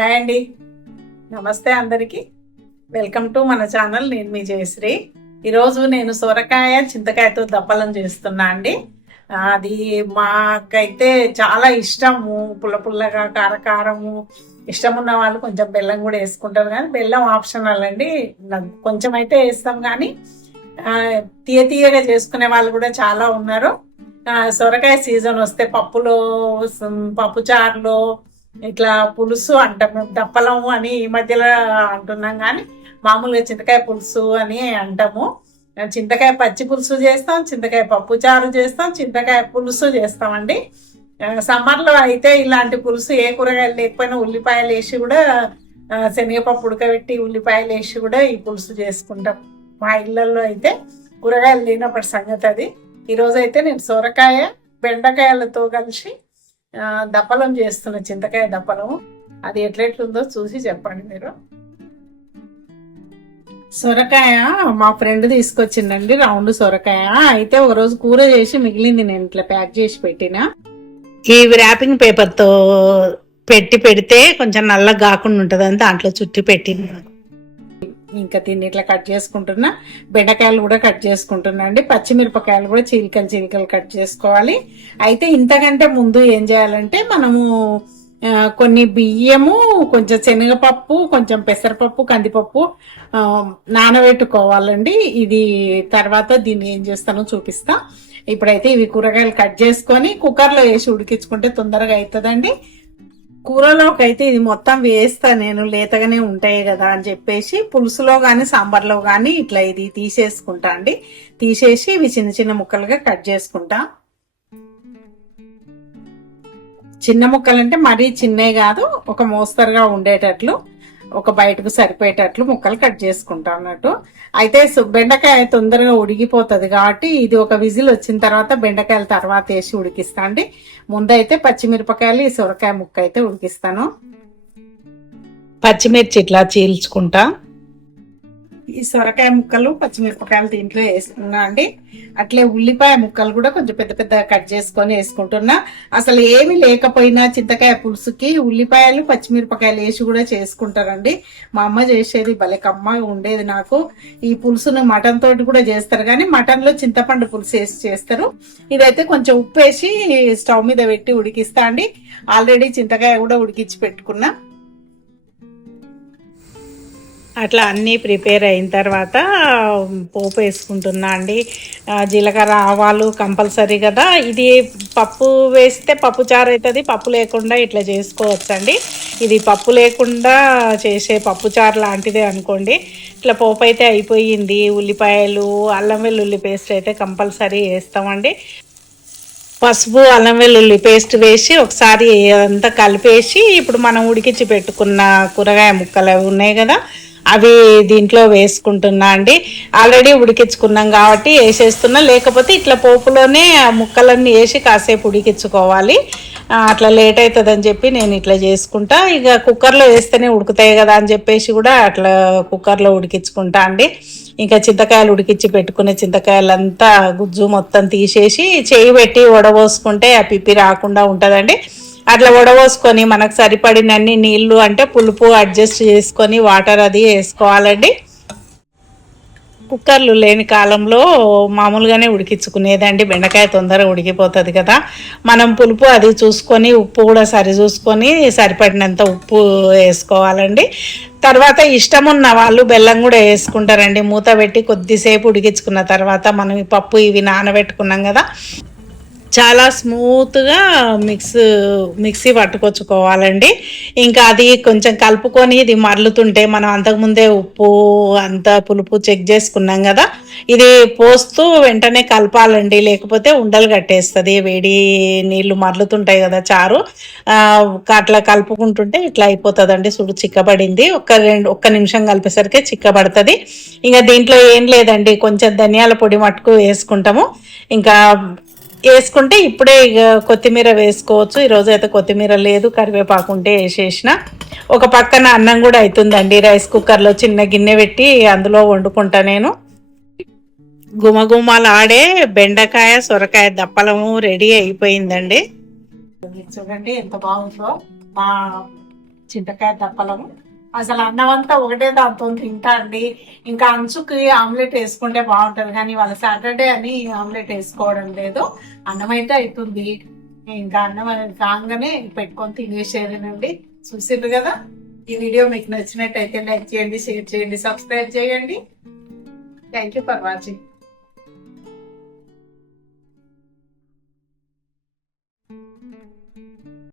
Hi అండి. నమస్తే అందరికీ. వెల్కమ్ టు మన ఛానల్. నేను మీ జయశ్రీ. ఈరోజు నేను సొరకాయ చింతకాయతో దప్పలం చేస్తున్నా అండి. అది మాకైతే చాలా ఇష్టము. పుల్ల పుల్లగా కారకారము. ఇష్టం ఉన్న వాళ్ళు కొంచెం బెల్లం కూడా వేసుకుంటారు. కానీ బెల్లం ఆప్షనల్ అండి. నాకు కొంచెం అయితే వేస్తాం కానీ తీయ తీయగా చేసుకునే వాళ్ళు కూడా చాలా ఉన్నారు. సొరకాయ సీజన్ వస్తే పప్పులో పప్పుచారులో ఇట్లా పులుసు అంటాం మేము దప్పలం అని ఈ మధ్యలో అంటున్నాం కానీ మామూలుగా చింతకాయ పులుసు అని అంటాము. చింతకాయ పచ్చి పులుసు చేస్తాం చింతకాయ పప్పు చారు చేస్తాం చింతకాయ పులుసు చేస్తామండి. సమ్మర్లో అయితే ఇలాంటి పులుసు ఏ కూరగాయలు లేకపోయినా ఉల్లిపాయలు వేసి కూడా శనగపప్పు ఉడకబెట్టి ఉల్లిపాయలు వేసి కూడా ఈ పులుసు చేసుకుంటాం. మా ఇళ్ళల్లో అయితే కూరగాయలు లేనప్పటి సంగతి అది. ఈరోజు అయితే నేను సొరకాయ బెండకాయలతో కలిసి దప్పలం చేస్తున్న చింతకాయ దప్పలం అది ఎట్లెట్లుందో చూసి చెప్పండి మీరు. సొరకాయ మా ఫ్రెండ్ తీసుకొచ్చిందండి రౌండ్ సొరకాయ. అయితే ఒక రోజు కూర చేసి మిగిలింది నేను ఇట్లా ప్యాక్ చేసి పెట్టిన. ఈ ర్యాపింగ్ పేపర్తో పెట్టి పెడితే కొంచెం నల్లగా కాకుండా ఉంటది అని దాంట్లో చుట్టి పెట్టింది ఇంకా దీన్ని ఇట్లా కట్ చేసుకుంటున్నా. బెండకాయలు కూడా కట్ చేసుకుంటున్నా అండి. పచ్చిమిరపకాయలు కూడా చీలికలు చీలికలు కట్ చేసుకోవాలి. అయితే ఇంతకంటే ముందు ఏం చేయాలంటే మనము కొన్ని బియ్యము కొంచెం శనగపప్పు కొంచెం పెసరపప్పు కందిపప్పు నానబెట్టుకోవాలండి. ఇది తర్వాత దీన్ని ఏం చేస్తానో చూపిస్తా. ఇప్పుడైతే ఇవి కూరగాయలు కట్ చేసుకొని కుక్కర్లో వేసి ఉడికించుకుంటే తొందరగా అవుతుందండి కూరలోకి అయితే ఇది మొత్తం వేస్తా నేను లేతగానే ఉంటాయి కదా అని చెప్పేసి పులుసులో కానీ సాంబార్లో కానీ ఇట్లా ఇది తీసేసుకుంటా అండి. తీసేసి ఇవి చిన్న చిన్న ముక్కలుగా కట్ చేసుకుంటా. చిన్న ముక్కలు అంటే మరీ చిన్నవి కాదు ఒక మోస్తరుగా ఉండేటట్లు. ఒక బయటకు సరిపోయేటట్లు ముక్కలు కట్ చేసుకుంటా అన్నట్టు. అయితే బెండకాయ తొందరగా ఉడిగిపోతుంది కాబట్టి ఇది ఒక విజిల్ వచ్చిన తర్వాత బెండకాయల తర్వాత వేసి ఉడికిస్తా అండి. ముందైతే పచ్చిమిరపకాయలు ఈ సొరకాయ ముక్క అయితే ఉడికిస్తాను. పచ్చిమిర్చి ఇట్లా చీల్చుకుంటా. ఈ సొరకాయ ముక్కలు పచ్చిమిరపకాయలు దీంట్లో వేసుకున్నా అండి. అట్లే ఉల్లిపాయ ముక్కలు కూడా కొంచెం పెద్ద పెద్ద కట్ చేసుకొని వేసుకుంటున్నా. అసలు ఏమి లేకపోయినా చింతకాయ పులుసుకి ఉల్లిపాయలు పచ్చిమిరపకాయలు వేసి కూడా చేసుకుంటారండి. మా అమ్మ చేసేది భలేకమ్మ ఉండేది నాకు. ఈ పులుసును మటన్ తోటి కూడా చేస్తారు కానీ మటన్లో చింతపండు పులుసు వేసి చేస్తారు. ఇదైతే కొంచెం ఉప్పు వేసి స్టవ్ మీద పెట్టి ఉడికిస్తా అండి. ఆల్రెడీ చింతకాయ కూడా ఉడికించి పెట్టుకున్నా. అట్లా అన్నీ ప్రిపేర్ అయిన తర్వాత పోపు వేసుకుంటున్నా అండి. జీలకర్ర ఆవాలు కంపల్సరీ కదా. ఇది పప్పు వేస్తే పప్పు చారు అవుతుంది పప్పు లేకుండా ఇట్లా చేసుకోవచ్చండి. ఇది పప్పు లేకుండా చేసే పప్పు చారు లాంటిదే అనుకోండి. ఇట్లా పోపు అయితే అయిపోయింది. ఉల్లిపాయలు అల్లం వెల్లుల్లి పేస్ట్ అయితే కంపల్సరీ వేస్తామండి. పసుపు అల్లం వెల్లుల్లి పేస్ట్ వేసి ఒకసారి అంతా కలిపేసి ఇప్పుడు మనం ఉడికించి పెట్టుకున్న కూరగాయ ముక్కలు అవి ఉన్నాయి కదా అవి దీంట్లో వేసుకుంటున్నా అండి. ఆల్రెడీ ఉడికించుకున్నాం కాబట్టి వేసేస్తున్నా. లేకపోతే ఇట్లా పోపులోనే ముక్కలన్నీ వేసి కాసేపు ఉడికించుకోవాలి. అట్లా లేట్ అవుతుందని చెప్పి నేను ఇట్లా చేసుకుంటా. ఇక కుక్కర్లో వేస్తేనే ఉడుకుతాయి కదా అని చెప్పేసి కూడా అట్లా కుక్కర్లో ఉడికించుకుంటా అండి. ఇంకా చింతకాయలు ఉడికించి పెట్టుకునే చింతకాయలంతా గుజ్జు మొత్తం తీసేసి చేయి పెట్టి వడబోసుకుంటే ఆ పిప్పి రాకుండా ఉంటుందండి. అట్లా వడవోసుకొని మనకు సరిపడినన్ని నీళ్ళు అంటే పులుపు అడ్జస్ట్ చేసుకొని వాటర్ అది వేసుకోవాలండి. కుక్కర్లు లేని కాలంలో మామూలుగానే ఉడికించుకునేదండి. బెండకాయ తొందరగా ఉడికిపోతుంది కదా. మనం పులుపు అది చూసుకొని ఉప్పు కూడా సరి చూసుకొని సరిపడినంత ఉప్పు వేసుకోవాలండి. తర్వాత ఇష్టం ఉన్న వాళ్ళు బెల్లం కూడా వేసుకుంటారండి. మూత పెట్టి కొద్దిసేపు ఉడికించుకున్న తర్వాత మనం ఈ పప్పు ఇవి నానబెట్టుకున్నాం కదా. చాలా స్మూత్గా మిక్స్ మిక్సీ పట్టుకొచ్చుకోవాలండి. ఇంకా అది కొంచెం కలుపుకొని ఇది మరలుతుంటే మనం అంతకుముందే ఉప్పు అంత పులుపు చెక్ చేసుకున్నాం కదా ఇది పోస్తూ వెంటనే కలపాలండి. లేకపోతే ఉండలు కట్టేస్తుంది వేడి నీళ్ళు మరలుతుంటాయి కదా చారు. అట్లా కలుపుకుంటుంటే ఇట్లా అయిపోతుందండి. సుడు చిక్కబడింది. ఒక్క రెండు ఒక్క నిమిషం కలిపేసరికి చిక్కబడుతుంది. ఇంకా దీంట్లో ఏం లేదండి. కొంచెం ధనియాల పొడి మట్టుకు వేసుకుంటాము. ఇంకా వేసుకుంటే ఇప్పుడే ఇక కొత్తిమీర వేసుకోవచ్చు. ఈరోజు అయితే కొత్తిమీర లేదు కరివేపాకు ఉంటే వేసేసిన. ఒక పక్కన అన్నం కూడా అవుతుందండి రైస్ కుక్కర్లో చిన్న గిన్నె పెట్టి అందులో వండుకుంటా నేను. గుమగుమలాడే బెండకాయ సొరకాయ దప్పలము రెడీ అయిపోయిందండి. చూడండి ఎంత బాగుందో. మా చింతకాయ దప్పలము. అసలు అన్నం అంతా ఒకటే దాంతో తింటా అండి ఇంకా అంచుకి ఆమ్లెట్ వేసుకుంటే బాగుంటది కానీ వాళ్ళ సాటర్డే అని ఆమ్లెట్ వేసుకోవడం లేదు. అన్నం అయితే అవుతుంది ఇంకా అన్నం కాగానే పెట్టుకొని తినేసేదేనండి. చూసిండ్రు కదా? ఈ వీడియో మీకు నచ్చినట్టయితే లైక్ చేయండి షేర్ చేయండి సబ్స్క్రైబ్ చేయండి. Thank you for watching.